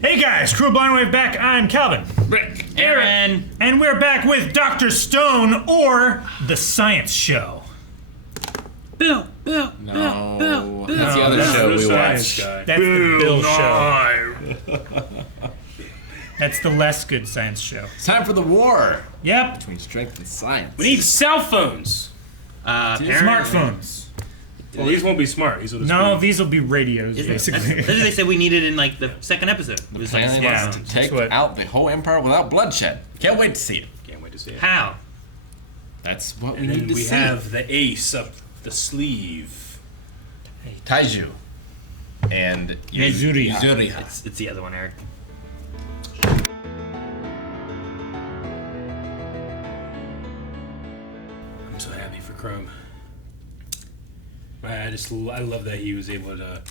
Hey guys, Crew Blind Wave back. I'm Calvin. Rick. Aaron. And we're back with Dr. Stone or The Science Show. Bill. No, that's the other that's show the we science watch. guy. That's the Bill show. That's the less good science show. It's time for the war Yep. between strength and science. We need cell phones. Smartphones. Well, these won't be smart. These will just No, be... these will be radios, basically. That's what they said we needed in like the second episode. It was like Planning yeah. was to take what- out the whole empire without bloodshed. Can't wait to see it. Can't wait to see it. how? That's what we And then need to we see. have the ace up the sleeve. Taiju and Yuzuriha. It's the other one, Eric. I'm so happy for Chrome. I love that he was able to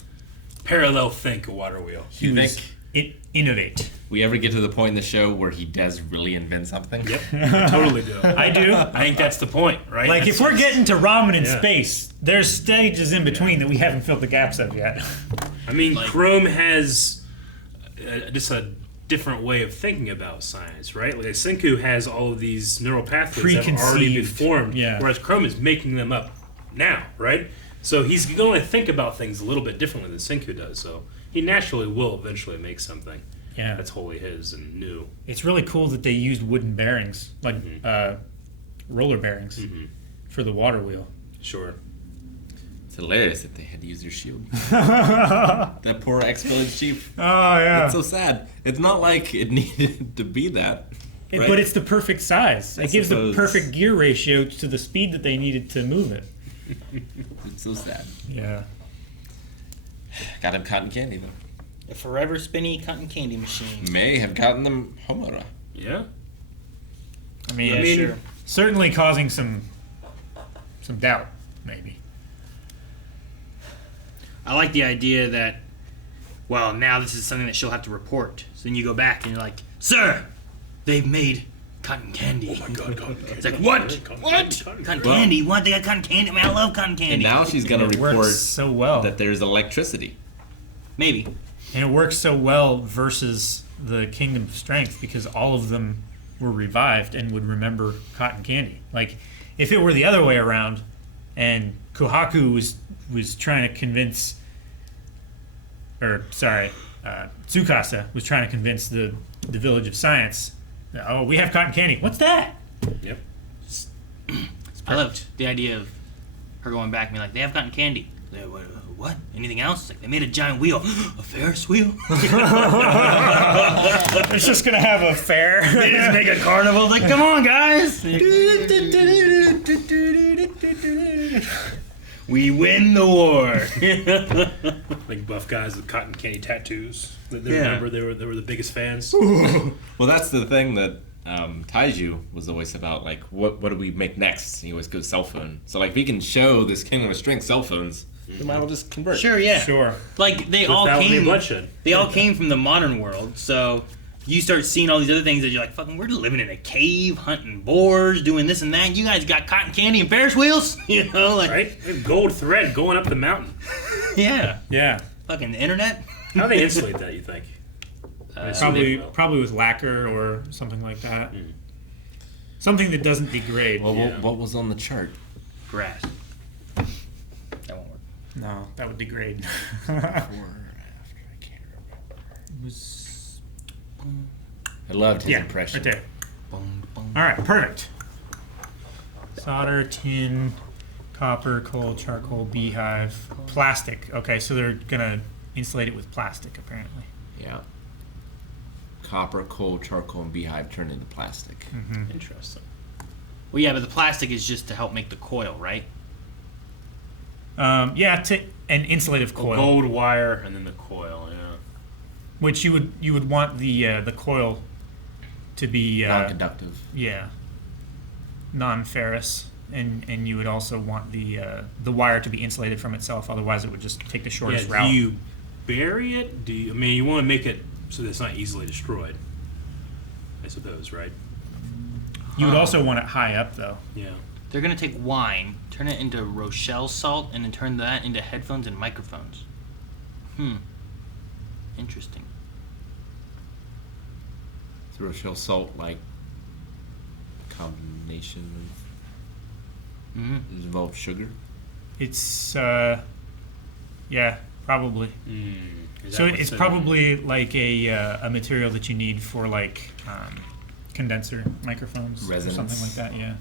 parallel think a water wheel. You He think was innovate. we ever get to the point in the show where he does really invent something? Yep, totally do. I do. I think that's the point, right? Like, if we're getting to ramen in Yeah. space, there's stages in between that we haven't filled the gaps of yet. I mean, like- Chrome has just a different way of thinking about science, right? Like Senku has all of these neural pathways that have already been Preconceived, formed, yeah. whereas Chrome is making them up now, right? So he's going to think about things a little bit differently than Senku does. So he naturally will eventually make something Yeah. that's wholly his and new. It's really cool that they used wooden bearings, like roller bearings, for the water wheel. Sure. It's hilarious that they had to use their shield. That poor ex-village chief. Oh, yeah. It's so sad. It's not like it needed to be that. Right? But it's the perfect size. It gives the suppose. perfect gear ratio to the speed that they needed to move it. It's so sad. Yeah. Got him cotton candy though. A forever spinny cotton candy machine. May have gotten them Homura. Yeah. I mean, Yeah, sure. certainly causing some doubt, maybe. I like the idea that, well, now this is something that she'll have to report. So then you go back and you're like, sir, they've made cotton candy. Oh my God, cotton candy. It's like, what? Cotton What? candy, cotton Cotton candy. candy? What? They got cotton candy? I mean, I love cotton candy. And now she's gonna It report works so well. that there's electricity. Maybe. And it works so well versus the Kingdom of Strength because all of them were revived and would remember cotton candy. Like, if it were the other way around and Kohaku was trying to convince, Tsukasa was trying to convince the Village of Science, oh, we have cotton candy. What's that? Yep. I loved the idea of her going back and being like, they have cotton candy. They, what? Anything else? Like, they made a giant wheel. A Ferris wheel? It's just going to have a fair. They just make a carnival. Like, come on, guys. We win the war. Like buff guys with cotton candy tattoos. They Yeah. remember they were the biggest fans. Well, that's the thing that Taiju was always about. Like, what do we make next? He always goes cell phone. So, like, if we can show this Kingdom of Strength cell phones, we might as well just convert. Sure, yeah. Sure. Like, they all Without any came. bloodshed. They all came from the modern world, so you start seeing all these other things that you're like, fucking, we're living in a cave, hunting boars, doing this and that. You guys got cotton candy and Ferris wheels? You know, like, Right? They have gold thread going up the mountain. yeah. Yeah. Fucking the internet. How do they insulate that, you think? I assume they will. Probably with lacquer or something like that. Something that doesn't degrade. Well, Yeah. what was on the chart? Grass. That won't work. No, that would degrade. Before or after? I can't remember. I loved his impression. right there. Boom, boom. All right, perfect. Solder, tin, copper, coal, charcoal, beehive, plastic. Okay, so they're gonna insulate it with plastic, apparently. Yeah. Copper, coal, charcoal, and beehive turned into plastic. Interesting. Well, yeah, but the plastic is just to help make the coil, right? Yeah, an insulative coil, Gold wire and then the coil, yeah. which you would want the coil to be Non-conductive. yeah, non-ferrous, and you would also want the wire to be insulated from itself. Otherwise, it would just take the shortest route. Do you bury it? You want to make it so that it's not easily destroyed, I suppose, right? You would also want it high up, though. Yeah. They're going to take wine, turn it into Rochelle salt, and then turn that into headphones and microphones. Interesting. the Rochelle salt like combination of does it involve sugar? It's yeah, probably. Is So that what's it's in probably like a material that you need for like condenser microphones or something Resonance. like that. Yeah.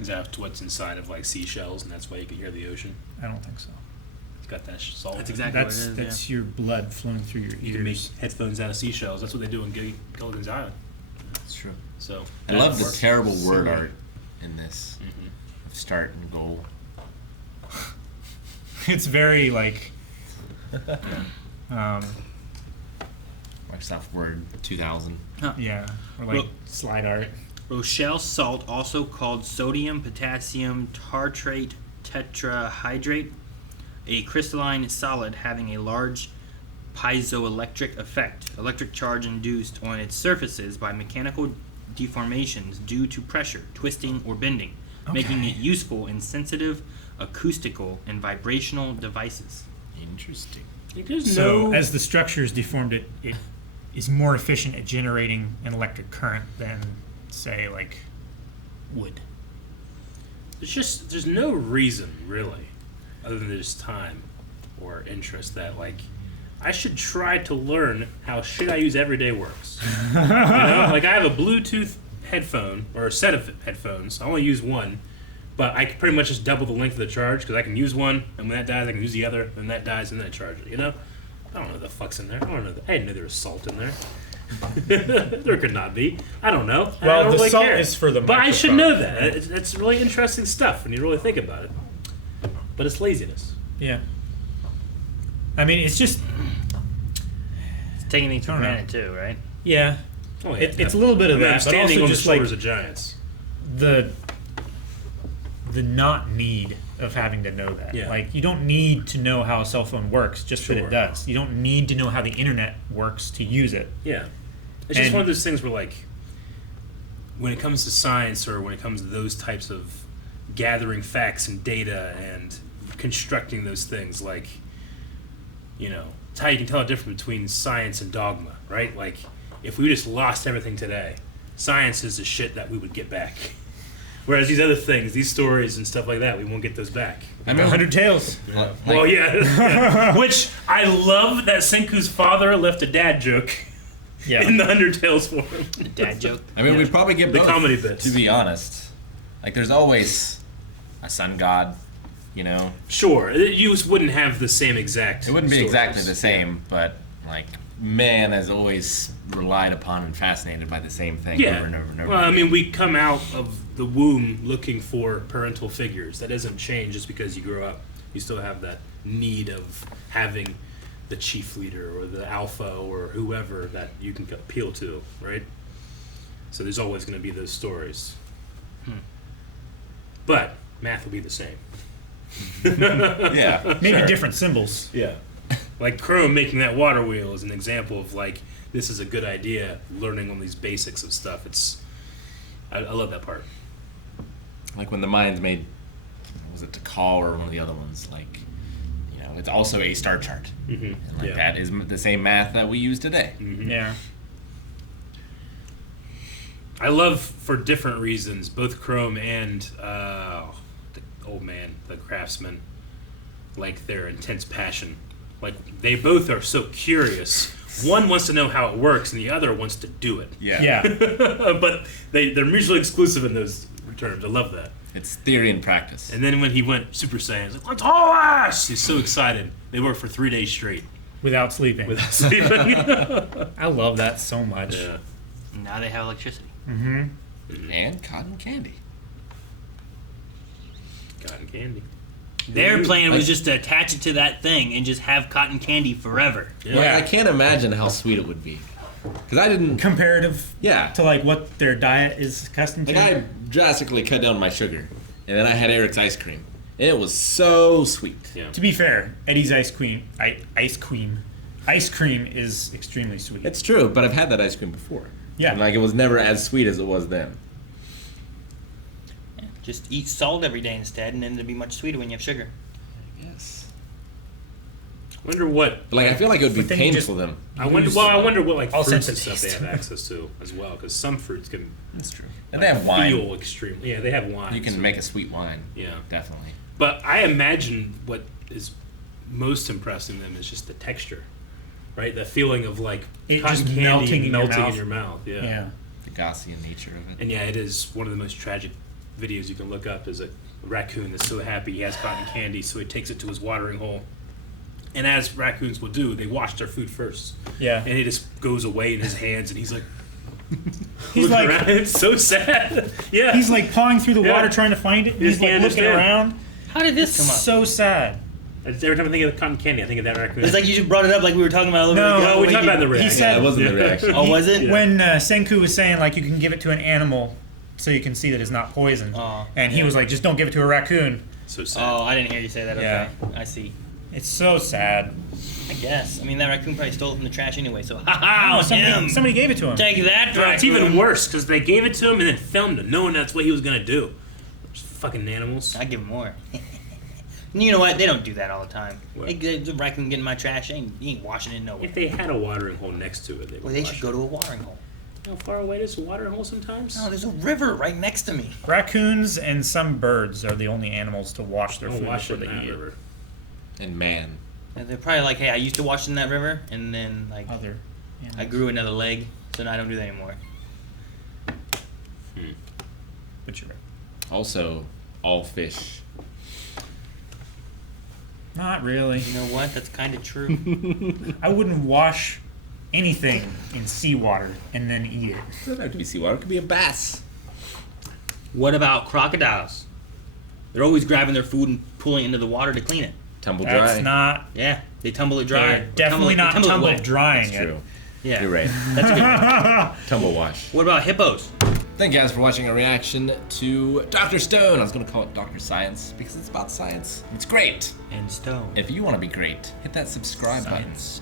Is that what's inside of like seashells, and that's why you can hear the ocean? I don't think so. It's got that salt. That's in it. exactly That's what it is. that's your blood flowing through your You can make ears. headphones out of seashells. That's what they do in Gilligan's Island. That's true. So I love that the works. terrible word So- art in this of start and goal. It's very like Microsoft Word 2000. yeah, or like Well- slide art. Rochelle salt, also called sodium potassium tartrate tetrahydrate, a crystalline solid having a large piezoelectric effect, electric charge induced on its surfaces by mechanical deformations due to pressure, twisting, or bending, making Okay. it useful in sensitive acoustical and vibrational devices. Interesting. There's So no. as the structure is deformed, it is more efficient at generating an electric current than, say, like wood. There's no reason really, other than just time or interest, that like I should try to learn how shit I use every day works. You know, like I have a Bluetooth headphone or a set of headphones. I only use one, but I can pretty much just double the length of the charge because I can use one, and when that dies, I can use the other, and that dies, and then I charge it. You know, I don't know what the fuck's in there. I don't know. I didn't know there was salt in there. There could not be. I don't know. I Well, don't the really salt care. is for the But I should microphone. know that. It's really interesting stuff when you really think about it. But it's laziness. Yeah. I mean, it's just It's taking things for I don't know. granted too, right? yeah. Oh, yeah. It's a little bit of I mean, I'm that, but standing also on the just like shoulders of giants. the not need of having to know that. Yeah. Like you don't need to know how a cell phone works just that Sure. it does. You don't need to know how the internet works to use it. Yeah. It's just And- one of those things where, like, when it comes to science or when it comes to those types of gathering facts and data and constructing those things, like, you know, it's how you can tell the difference between science and dogma, right? Like, if we just lost everything today, science is the shit that we would get back. Whereas these other things, these stories and stuff like that, we won't get those back. I mean, 100 Tales. like, Well, yeah. Which I love that Senku's father left a dad joke Yeah. in the Undertales for him. The dad joke. I mean, we probably get The both, comedy bits. to be honest. Like, there's always a sun god, you know. Sure, you just wouldn't have the same exact. It wouldn't be stories. exactly the same, but like man has always relied upon and fascinated by the same thing Yeah. over and over and over. Well, I mean, we come out of the womb looking for parental figures. That doesn't change just because you grow up. You still have that need of having the chief leader or the alpha or whoever that you can appeal to, right? So there's always going to be those stories. But math will be the same. yeah, Maybe sure. different symbols. Yeah. Like Chrome making that water wheel is an example of like this is a good idea. Learning on these basics of stuff. I love that part. Like when the Mayans made, was it Tikal or one of the other ones? Like, you know, it's also a star chart, and like Yeah. that is the same math that we use today. Yeah. I love for different reasons both Chrome and the old man, the craftsman, like their intense passion. Like they both are so curious. One wants to know how it works, and the other wants to do it. Yeah. But they're mutually exclusive in those terms. I love that. It's theory and practice. And then when he went Super Saiyan, he's like, "Let's haul ass!" He's so excited. They worked for 3 days straight Without sleeping. without sleeping. I love that so much. Yeah. Now they have electricity. And cotton candy. Cotton candy. Their plan was Like- just to attach it to that thing and just have cotton candy forever. Yeah. Like, I can't imagine how sweet it would be, because I didn't. Comparative Yeah, to like what their diet is accustomed to. like I drastically cut down my sugar, and then I had Eric's ice cream, and it was so sweet. Yeah. To be fair, Eddie's ice cream is extremely sweet. It's true, but I've had that ice cream before. Yeah. And like it was never as sweet as it was then. Just eat salt every day instead, and then it'll be much sweeter when you have sugar. Yes. Wonder what. But like, I feel like it would be But then you painful just- to them. I wonder. Well, I wonder what like All fruits sense and of stuff they taste. have access to as well, because some fruits can That's true. And they have wine. feel extremely. Yeah, they have wine. You can so- make a sweet wine. Yeah. Definitely. But I imagine what is most impressing them is just the texture, right? The feeling of like It cotton just candy melting in your mouth. in your mouth. Yeah. Yeah. The Gaussian nature of it. And yeah, it is one of the most tragic videos you can look up. Is a raccoon that's so happy he has cotton candy, so he takes it to his watering hole. And as raccoons will do, they wash their food first. Yeah. And it just goes away in his hands, and he's like, He's looking like- around. It's so sad. Yeah. He's like pawing through the Yeah. water trying to find it. And His he's like hand is looking dead. around. How did this come up? So sad. Every time I think of cotton candy, I think of that raccoon. It's like you just brought it up like we were talking about a little No, bit ago. no, we Wait, talked about the he reaction. said- Yeah, it wasn't the reaction. Oh, was it? Yeah. When Senku was saying like you can give it to an animal so you can see that it's not poisoned, Oh, and he yeah. was like, just don't give it to a raccoon. So sad. Oh, I didn't hear you say that. Okay, Yeah. I see. It's so sad. I guess. I mean, that raccoon probably stole it from the trash anyway. So, ha ha, Somebody gave it to him. Take that, Well, it's raccoon. even worse because they gave it to him and then filmed it, knowing that's what he was gonna do. Those fucking animals. I give him more. You know what? They don't do that all the time. What? The raccoon get in my trash. He ain't washing it nowhere. If they had a watering hole next to it, they would. Well, they wash should it. go to a watering hole. How far away is a watering hole sometimes? No, there's a river right next to me. Raccoons and some birds are the only animals to wash their Don't food wash before it in they that eat river. And man. And they're probably like, hey, I used to wash in that river, and then like it. Other I animals. grew another leg, so now I don't do that anymore. But you're right. Also, all fish. Not really. You know what? That's kind of true. I wouldn't wash anything in seawater and then eat it. It doesn't have to be seawater. It could be a bass. What about crocodiles? They're always grabbing their food and pulling it into the water to clean it. Tumble That's dry. not. Yeah, they tumble it dry. They're definitely not They tumble it wet. drying That's it. true. Yeah, You're right. That's good. Tumble wash. What about hippos? Thank you guys for watching a reaction to Dr. Stone. I was going to call it Dr. Science because it's about science. It's great. And stone. If you want to be great, hit that subscribe button Science.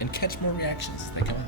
and catch more reactions as they come out.